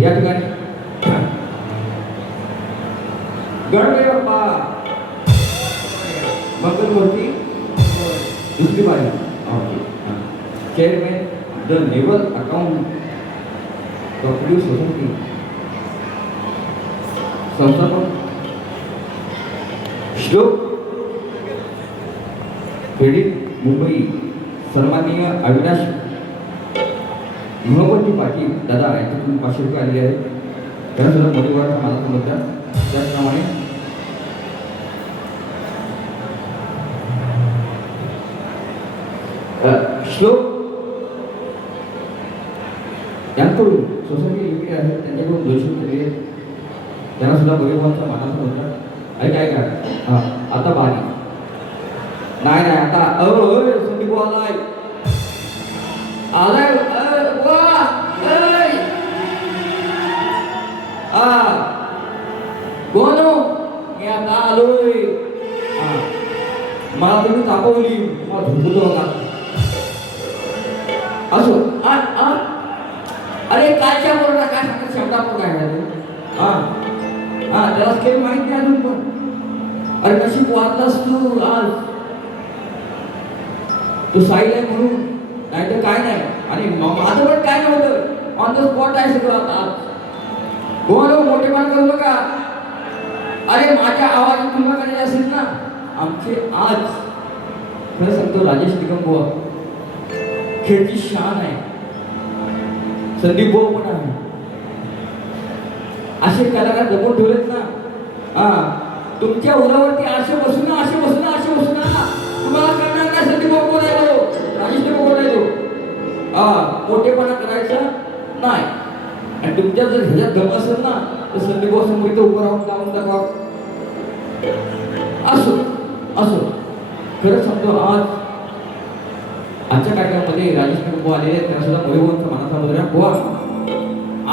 या ठिकाणी गणपती बाप्पा मंगलमूर्ती दुसरी बारी chairman the naval account cooperative society संस्थापक श्लोक क्रेडिट मुंबई सन्माननीय अविनाश महमूदी पाटील दादा यांच्याकडून 500 रुपये आलेले आहेत. त्यांना सुद्धा मोठी वाढ मला समजतात. त्याचप्रमाणे श्लोक यांकडून सोसायटी लिमिटेड आहे त्यांच्याकडून 200 रुपये दिले. त्यांना सुद्धा परिवाराचा मानाचा समजतात. ऐका हां आता बारी नाही नाही आता संदीप आलाय आलाय कोण मी आता आलोय. मला तुम्ही तापवली मला झुंबतो होता असो. अरे कायच्या बोलला काय सांगत शब्दा पण काय त्याला काही माहित नाही अजून पण. अरे कशी वाचलास तू आज तू साईल आहे म्हणून नाही तर काय नाही. आणि माझं पण काय नव्हतं ऑन द स्पॉट आहे सगळं. आता बोल मोठेपण करू नका. अरे माझ्या आवाजात तुलना करायची असेल ना आमचे आज खरं सांगतो राजेश निकम बुवा खेळची शान आहे. संदीप भाऊ पण आहे. असे कलाकार जमून ठेवलेत ना तुमच्या उरावरती असे बसून तुम्हाला करणार नाही. संदीप भाऊ कोण आहे तो राजेश निकम कोण आहे तो मोठेपणा करायचा नाही. आणि तुमच्या जर ह्याच्यात दम असेल ना तर संदीप भाऊ समोर इथं उभं राहून जाऊन दाखवा. असो खरं सांगतो आजच्या कार्यक्रमामध्ये राजेश निकम आलेले आहेत. त्यांना सुद्धा मोहिवांचा मनाचा मुद्रा बुवा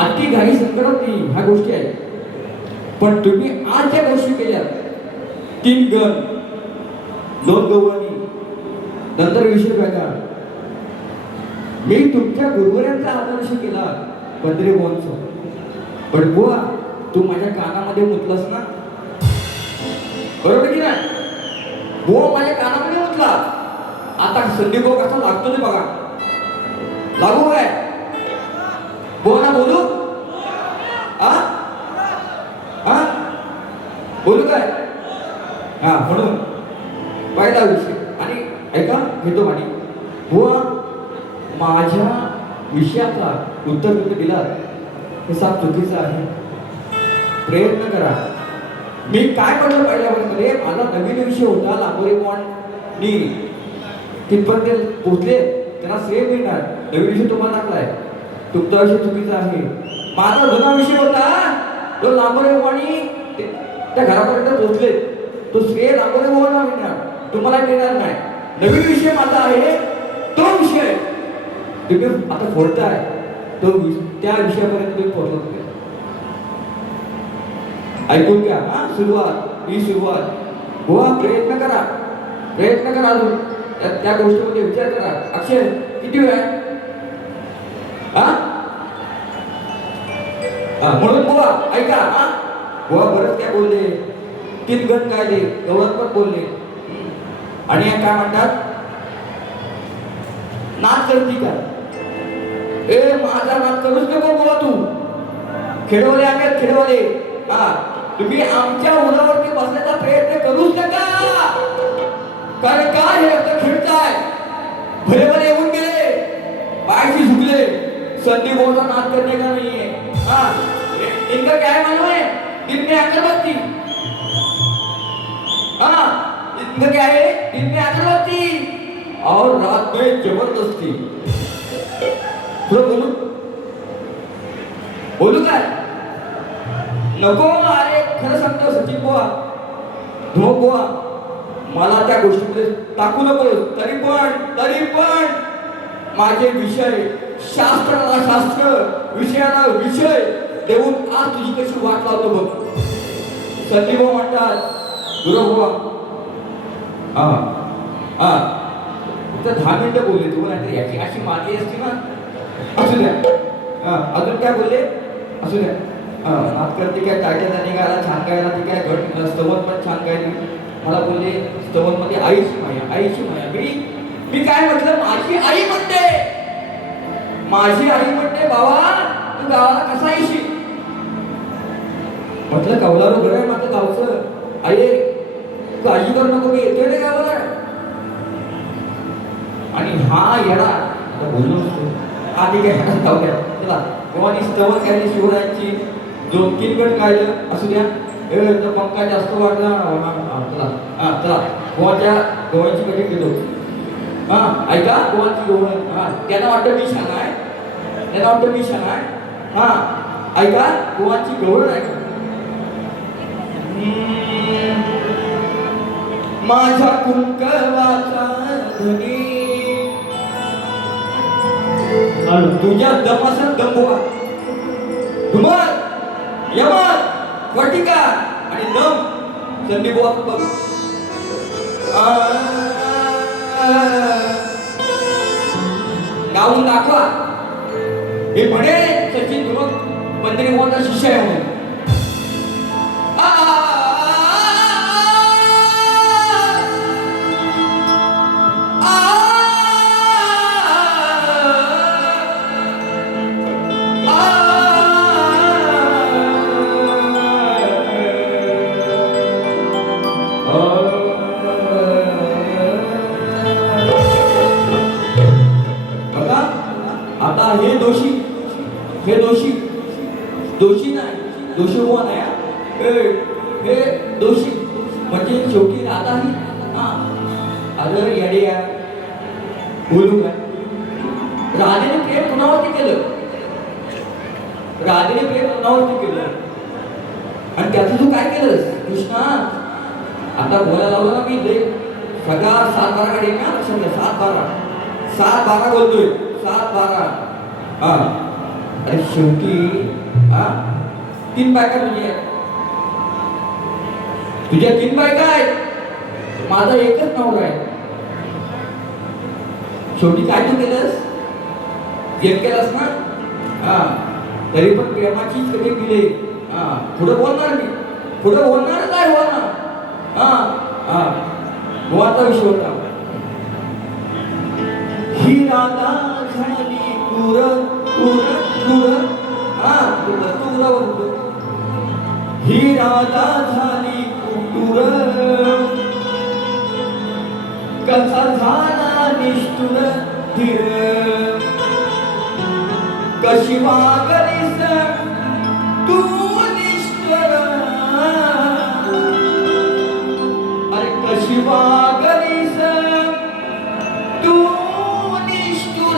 आती घाई संकटात नाही ह्या गोष्टी आहेत. पण तुम्ही आज ज्या गोष्टी केल्या 3 गण 2 गवळणी नंतर विषय वेगळा. मी तुमच्या गुरुवरांचा आदर्श केला पंधरे बोलचा. पण बुवा तू माझ्या कानामध्ये मुतलास ना बरोबर की नाही. बुवा माझ्या कानामध्ये मुतला. आता संदीप भाऊ कसा लागतो ते बघा. लागू काय बोल ना बोलू बोलू काय म्हणून पहिला विषय. आणि ऐका घेतो पाणी बुवा माझ्या विषयाचा उत्तर तुम्ही दिला हे साफ चुकीचं आहे. प्रयत्न करा. मी काय म्हटलं पहिल्यामध्ये माझा नवीन विषय होता लांबोरे बॉन्डनी तिथपर्यंत ते पोचले त्यांना श्रेय मिळणार. नवीन विषय तुम्हाला टाकलाय तुमचा विषय चुकीचा आहे. माझा जुना विषय होता तो लांबोरे बॉन्डनी त्या घरापर्यंत पोचले तो श्रेय लांबोरे बॉन्डला मिळणार तुम्हाला मिळणार नाही. नवीन विषय माझा आहे तो विषय तुम्ही आता फोडताय तो त्या विषयापर्यंत तुम्ही पोहोचत. ऐकून घ्या सुरुवात ही सुरुवात बुवा प्रयत्न करा अजून त्या गोष्टीमध्ये विचार करा. अक्षय किती वेळ आहे म्हणून बुवा ऐका बुवा बरंच काय बोलले 3 गण काढले गवत पण बोलले. आणि काय म्हणतात नाच करती का माझा नाच करूच नको बुवा तू. खेळवले आम्ही खेळवले तुम्ही आमच्या उरावरती बसण्याचा प्रयत्न करूच नका. कारण काय हे आता खेळताय भले भले येऊन गेले पायशी झुकले. संदीप भाऊचा नाच करने का नाहीये. इनका क्या मालूम है दिन में अगरबत्ती इनका क्या है दिन में अगरबत्ती और रात में जबरदस्ती. बोलू काय नको. अरे खरं सांगतो सचिन बुवा धोक बुवा मला त्या गोष्टीमध्ये टाकू नको. तरी पण माझे विषय शास्त्राला शास्त्र विषयाला विषय देऊन आज तुझी कशी वाट लावतो बघ. संदीप भाऊ म्हणतात गुरु बुवा फक्त 10 मिनिटं बोलले तुम्हाला याची अशी माती असते ना असू द्या. अजून काय बोलले असू द्या. नात करते काय टायटल आणि गायला छान गायला ती काय घट स्तवन पण छान गायली. मला बोलले स्तवन मध्ये आईची माया, आईची माया. मी काय म्हटलं, माझी आई म्हणते, माझी आई म्हणते बाबा तू गावाला कसा येशील. म्हटलं कौलारू घर आहे माझं गावचं, आई काळजी करू नको मी येतोय ना गावाला. आणि हा येणार आता बोललो आधी काय जाऊ द्या चला. गोवानी स्तवन गायली शिवरायांची, 2-3 गट गायलं असू द्या. पंखा जास्त वाढला. चला चला गोवांची कधी घेतो. ऐका गोवांची गोवण. त्यांना वाटतं मी छान आहे, त्यांना वाटतं मी छान आहे. ऐका गोवांची गवळण ऐका. माझ्या कुंकवाचा धनी तुझ्या दमाचा दंबुआ धुमाल यमाल वटिका आणि दम संदीबुआ बघ. गाऊन दाखवा हे म्हणे सचिन धुमक पंधरी मोठा शिष्य आहे म्हणून. हे दोषी नाही, दोषी हुआ नाही. हे दोषी म्हणजे शेवटी राधा ही. अरे येड्या बोलू काय, राधेने प्रेम कुणावरती केलं, राधेने प्रेम कुणावरती केलं आणि त्याचं तू काय केलंस कृष्णा. आता बोलायला लावलं ना मी सगळा 7-12 गाडी ना सगळं 7-12 बोलतोय 7-12. अरे शेवटी 3 बायका तुझ्या 3 बायका आहेत, माझा एकच नवरा आहे. शेवटी काय तू केलंस, एक केलंस ना. तरी पण प्रेमाचीच कधी दिले. पुढे बोलणार मी, पुढे बोलणार काय होणार. गोवाचा विषय होता. ही राधा झाली तुर तुर तुर. ही राधा झाली तुर, कसा झाला निष्ठुर धीर. कशी वागलीस तू निष्ठुर, अरे कशी वागलीस तू निष्ठुर.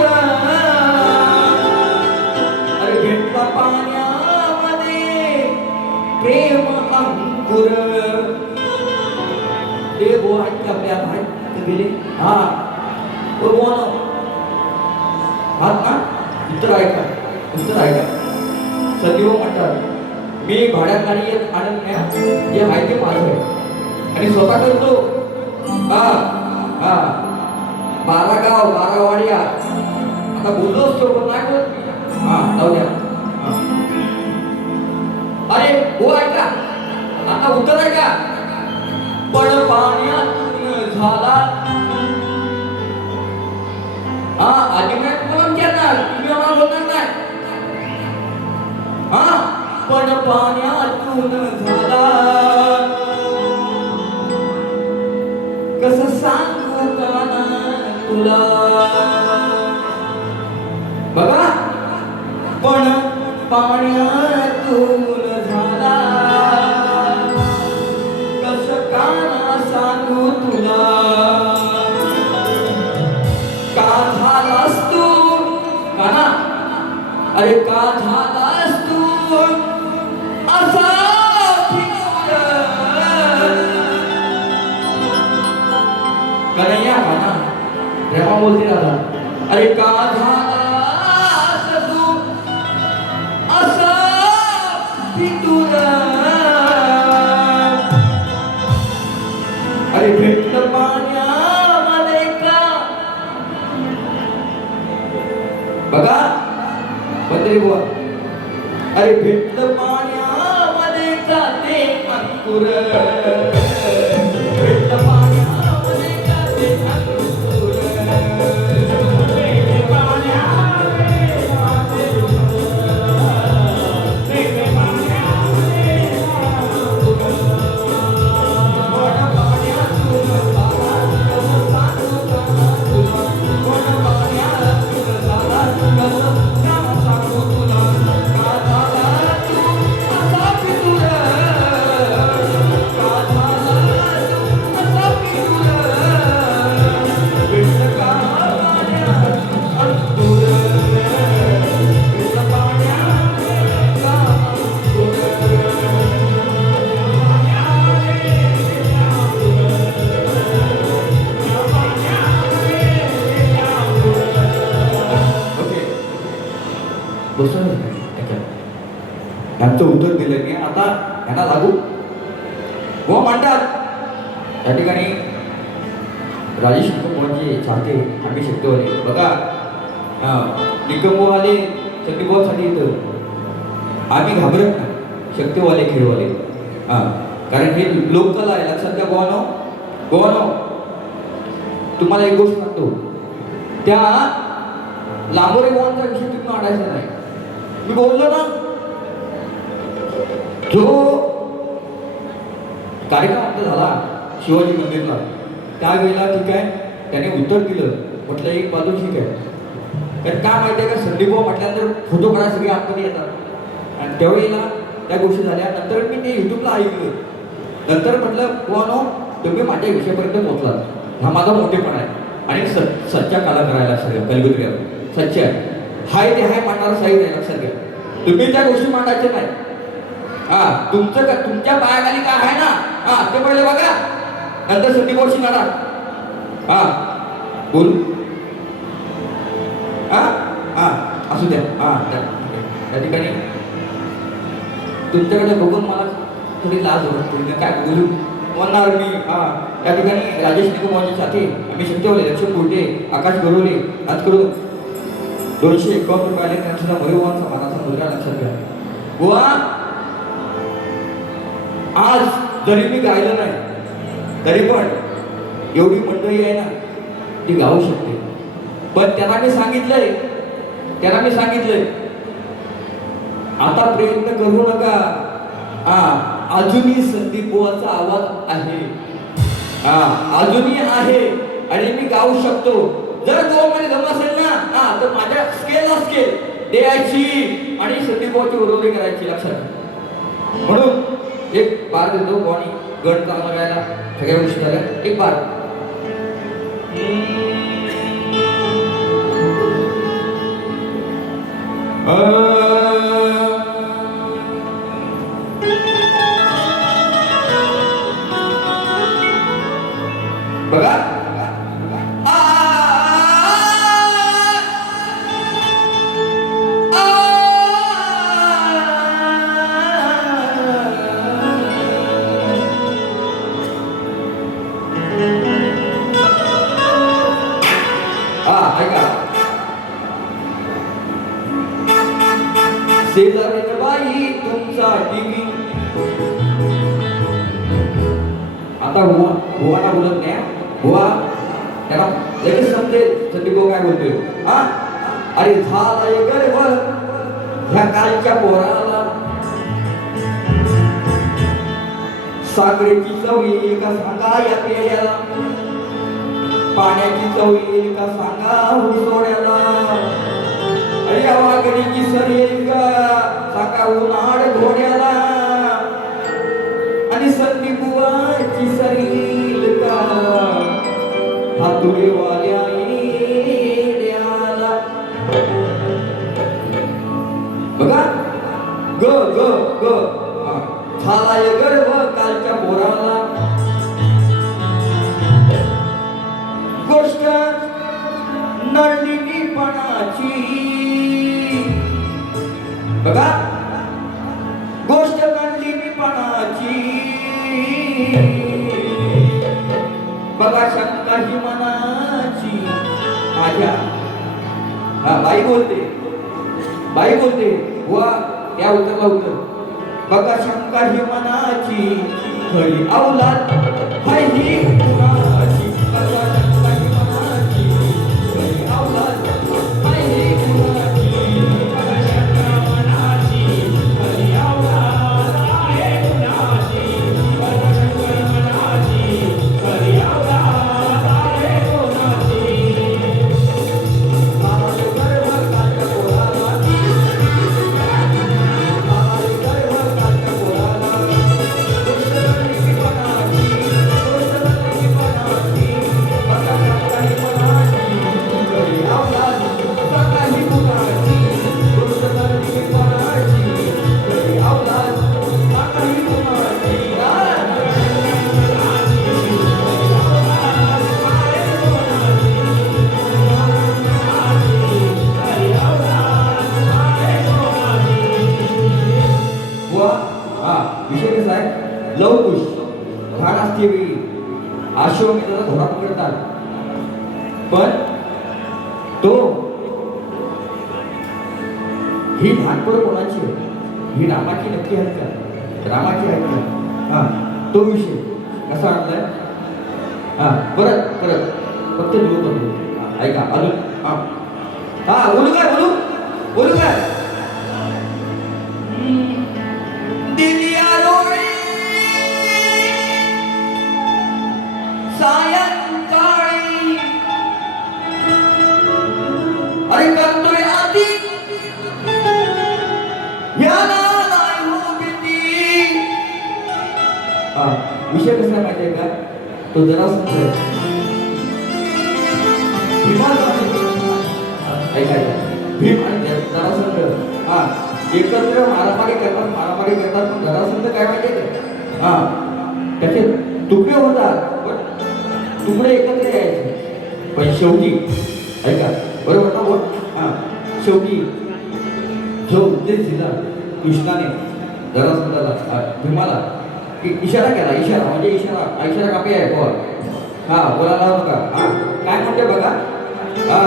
अरे भेटला पाण्यामध्ये प्रेम अंकुर. ते वो आहेत का आपल्या आहेत गेले. हात ना उत्तर ऐका, उत्तर ऐका. सदैव म्हणतात मी भाड्यात गाडी येत आणत जे आहे ते माझं आहे आणि स्वतः करतो. 12 गाव 12 वाड्या आता बोललो असतो पण नाही बोलत. जाऊ द्या. अरे हो ऐका आता उत्तर ऐका. पण पाण्यात झाला आधी काय तुम्हाला विचारणार, तुम्ही आम्हाला बोलणार नाही. पण पाण्यातून झाला कसं सांगू का तुला. बघा पण पाण्यातून झाला कसं काना सांगू तुला. का झालास तू काना, अरे का झालास तू असा कन्हैया काना प्रेमा बोलते राधा. अरे का झालास तू असा फितूर. अरे भेटलं पाण्यामध्ये का. बघा बद्री बुवा अरे भेटलं पाण्यामध्ये जाते अंकुर, भेटलं पाण्यामध्ये जाते अंकुर, भेटलं पाण्यामध्ये जाते अंकुर, भेटलं पाण्यामध्ये जाते अंकुर. कोण पाण्यातून आला कसं सांगू का तुला, कोण पाण्यातून आला कसं सांगू तुला, का झाला तू असा फिरूर, का झाला तू असा फिरूर, भेटलं का पाण्यात अंकुर, भेटलं पाण्यात का अंकुर. ओके बसून यांचं उत्तर दिलं मी आता यांना लागू व म्हणतात. त्या ठिकाणी राजेश निकमचे चाहते आम्ही शक्तीवाले बघा, निकमवाले शक्तीभावासाठी येतं, आम्ही घाबरत नाही शक्तीवाले खेळवाले. कारण हे लोककला आहे, लक्षात घ्या गोवानो. गोवानो तुम्हाला एक गोष्ट सांगतो, त्या लांबोरे गोवांचा विषय तुम्ही आणायचा नाही. मी बोललो ना, जो कार्यक्रम आपला झाला शिवाजी मंदिरला त्यावेळेला ठीक आहे त्याने उत्तर दिलं, म्हटलं एक बाजू ठीक आहे. कारण काय माहिती आहे का, संदीप भाऊ म्हटल्यानंतर फोटो काढा सगळे आतमध्ये येतात आणि त्यावेळेला त्या गोष्टी झाल्या. नंतर मी ते युट्यूबला ऐकलं, नंतर म्हटलं कोण तुम्ही माझ्या विषयापर्यंत पोहोचलात, हा माझा मोठेपणा आहे. आणि सच्चा काला करायला सगळं कलगुतऱ्या सच्च आहे, हाय ते हाय मांडणारा साहित्य आहे, लक्षात घ्या. तुम्ही त्या गोष्टी मांडायच्या नाही. तुमचं का तुमच्या पायाखाली काय आहे ना, ते पहिले बघा, नंतर संदीप भाऊशी काढा. बोल असू द्या. त्या ठिकाणी तुमच्याकडे बघून मला थोडी लाज वाटते, काय बोलू म्हणणार मी. त्या ठिकाणी राजेश निकमचे साथी आम्ही शक्तीवाले लक्ष्मण कोटे, आकाश गरोले आज करून 251 रुपये आले. त्यांचा मरेवांचा मानाचा मुलगा, लक्षात घ्या. बुवा आज जरी मी गायलं नाही तरी पण एवढी मंडळी आहे ना ती गाऊ शकते. पण त्यांना मी सांगितलंय आता प्रयत्न करू नका. अजूनही संदीप बुवाचा आवाज आहे, अजूनही आहे आणि मी गाऊ शकतो. जर गोवामध्ये दम असेल ना तर माझ्या स्केल द्यायची आणि संदीप बुवाची उडवणी करायची, लक्षात. म्हणून एक बार देतो कोणी गण चांगला गायला, सगळ्या गोष्टी झाल्या. एक बार बघा. ऐका, शेजारी बाई तुमचा टीव्ही. आता बुवाना बोलत नाही, बुवा त्याला लगेच समजेल संदीप भाऊ काय बोलतोय. अरे झालाय गर्व ह्या कालच्या पोराला, साखरेची चव येईल का सांगा या पेड्याला, पाण्याची चव येईल का सांगा सोड्याला, अरे वाघरीची सर येईल का सांगा उन्हाळ घोड्याला, आणि संदीप बुवाची सर येईल का हातुरेवाल्या येड्याला. बघा ग ग ग झालाय गर्व कालच्या पोराला, गोष्ट नळिनीपणाची. बघा गोष्ट नळिनीपणाची. बघा शंका ही मनाची माझ्या. बाई बोलते बुवा या उत्तरला उत्तर. बघा शंका ही मनाची खरी अवलाद हाय ही कुणाची. बघा शंका ही मनाची खरी अवलाद हाय ही कुणाची. बघा शंका मनाची खरी अवलाद आहे कुणाची. बघा शंका मनाची खरी अवलाद आहे कुणाची. विषय कसा आहे लवकुश घाण असते वेळी अश्वमेधाचा घोडा पकडतात पण तो ही धानपड कोणाची आहे ही रामाची नक्की आहे का रामाची आहे का हा तो विषय कसा आणलाय हा परत परत फक्त जीव करतो ऐका अजून हा हा बोलू काय बोलू बोलू काय सायंकाळी अरे करतोय आधी याला नाही हो भीती. विषय कसा माहितीये का तो जरा ऐका भीम आणि जरासंध हा एकत्र मारामारी करतात पण जरासंध काय माहितीये का त्याचे तुकडे होतात पण तुकडे एकत्र यायचे पण शेवटी ऐका बरोबर ना बोल हा शेवटी जो उद्देश दिला कृष्णाने जरासंधाला भीमाला की इशारा केला इशारा म्हणजे इशारा कापी आहे बोल हा बोलायला नका हा काय म्हणते बघा हा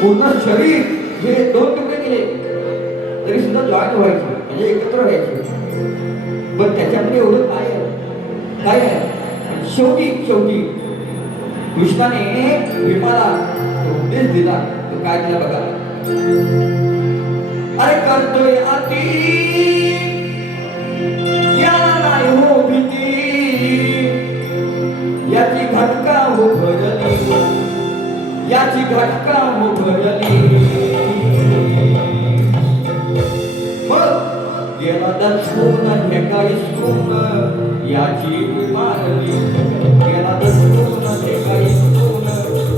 पूर्ण शरीर हे 2 तुकडे केले तरी सुद्धा जॉईंट व्हायचे म्हणजे एकत्र व्हायचे पण त्याच्यामध्ये एवढं काय आहे शेवटी कृष्णाने भीमाला उपदेश दिला तो काय दिला बघा अरे करतोय अति याला नाही हो भीती याची घटका हो भरली याची घटका हो भरली गेला दर्शन हे काही सून याची मारली गेला दर्शन हे काही सून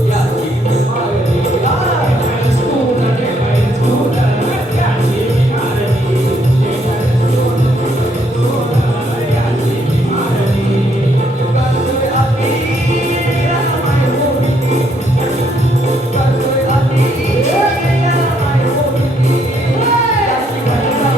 याची मारली सून हे काही सून याची मारली याची मारली करतोय अति याला नाही हो भीती करतोय अति याला नाही हो भीती याची घटका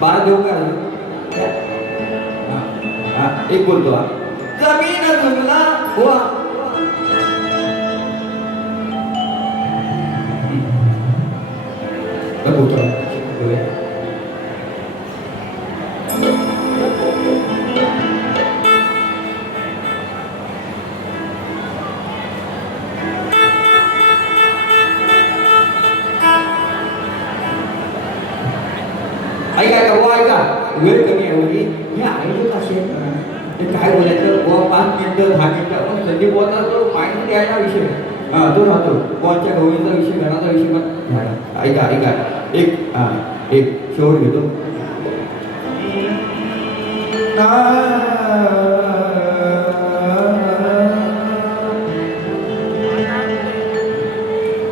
बारा देऊ का एक बोलतो जमीन जुमला हुआ बोलतो ऐका बुवा ऐका वेळ कमी आहे होती हे आयोजक असे ते काय बोलायचं बुवा 5 मिनिटं 10 मिनिटं पण संदीप बुवाचा तो माहिती द्यायला विषय तो राहतो बुवाच्या गवळीचा विषय घराचा विषय पण ऐका एक शेवट घेतो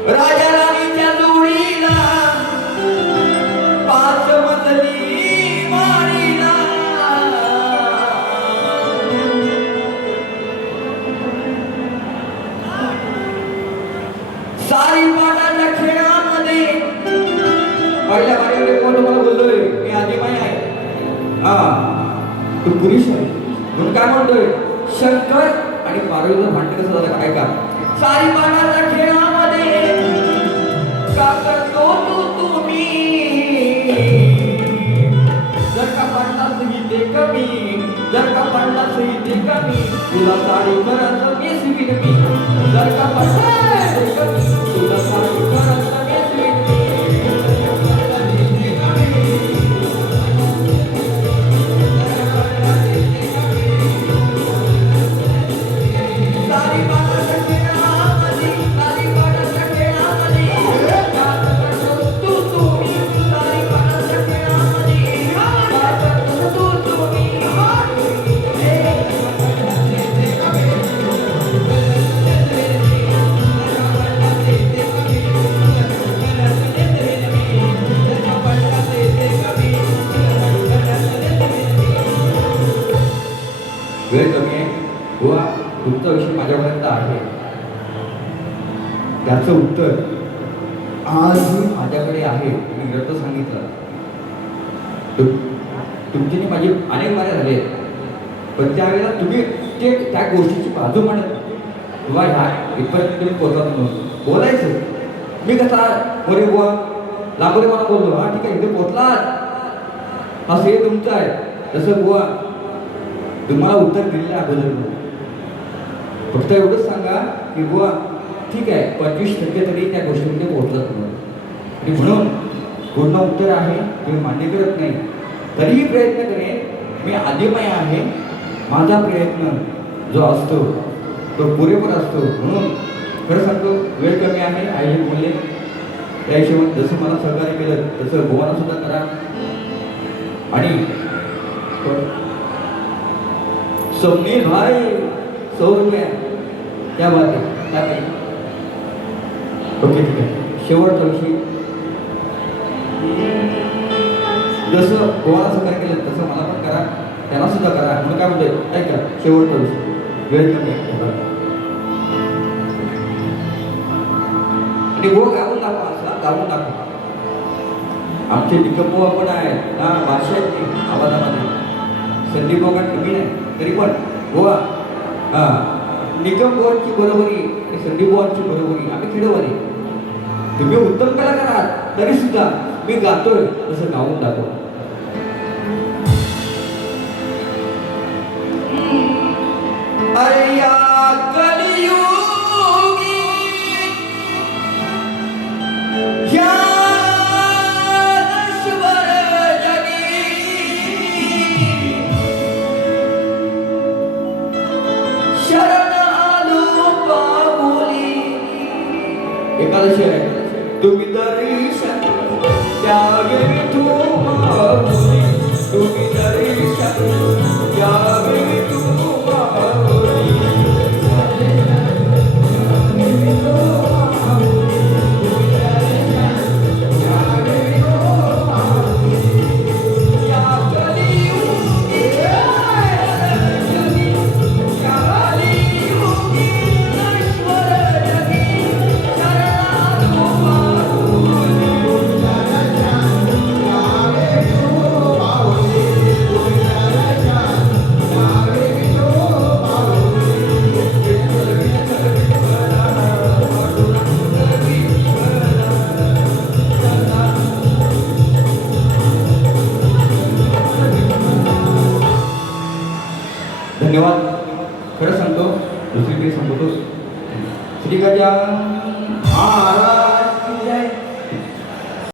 राजा राणीच्या जोडीला 5 मजली माळीला तो पुरुष आहे म्हणून काय म्हणतोय शंकर आणि पार्वतीचं भांडण कसं झालं काय का सारी पाण्याच्या खेळामध्ये का करतो तुम्ही जर का पडलाच इथे कमी जर का पडलाच इथे कमी तुला साडी करायचं मी शिवीन मी जर का पडलाच इथे कमी तुला साडी करायचं मी शिवीन मी वेळ कमी आहे बुवा तुमचा विषय माझ्यापर्यंत आहे त्याचं उत्तर आजही माझ्याकडे आहे मी ग्रंथ सांगितलं तुमची माझी अनेक वाऱ्या झाले पण त्यावेळेला तुम्ही ते त्या गोष्टीची बाजू मांडत किंवा ह्या इथपर्यंत तुम्ही पोहोचत नव्हतं बोलायचं मी कसा मोरे बुवा लांबोरे मला बोललो हा ठीक आहे इथे पोहोचलात हा श्रेय तुमचं आहे तसं बुवा तुम्हाला उत्तर दिलेलं अगोदर फक्त एवढंच सांगा की बुवा ठीक आहे 25% तरी त्या गोष्टीमध्ये पोहोचला तुम्हाला आणि म्हणून पूर्ण उत्तर आहे तुम्ही मान्य करत नाही तरीही प्रयत्न करेन मी आदिमय आहे माझा प्रयत्न जो असतो तो पुरेपूर असतो म्हणून खरं सांगतो वेळ कमी आहे आई बोलले त्या हिशोबाने जसं मला सहकार्य केलं तसं बुवांना सुद्धा करा आणि स्वप्नील भाई 100 रुपये क्या बात आहे क्या काही ओके ठीक आहे शेवटचा विषय जसं गोवाला सहकार्य केलं तसं मला पण करा त्यांना सुद्धा करा म्हणून काय म्हणतोय ऐका शेवटचा विषय वेळ कमी आहे आणि गो गावून दाखवा असा गावून दाखवा आमचे निकमबुवा पण आहेत ना भाषा आहेत ती आवाजामध्ये संदीप बोगा कमी नाही तरी पण गोवा निकम बुवांची बरोबरी आणि संदीप बुवांची बरोबरी आम्ही खेळवारी तुम्ही उत्तम कलाकार आहात तरी सुद्धा मी गातोय तसं गाऊन दाखव अरे या कलियुगी या नश्वर जगी शरण आलो पाऊली एकादशी आहे तुम्ही दर्शन त्यागे तुम्ही दर्शन त्यागे धन्यवाद खरं सांगतो दुसरीकडे सांगतो श्री गजानन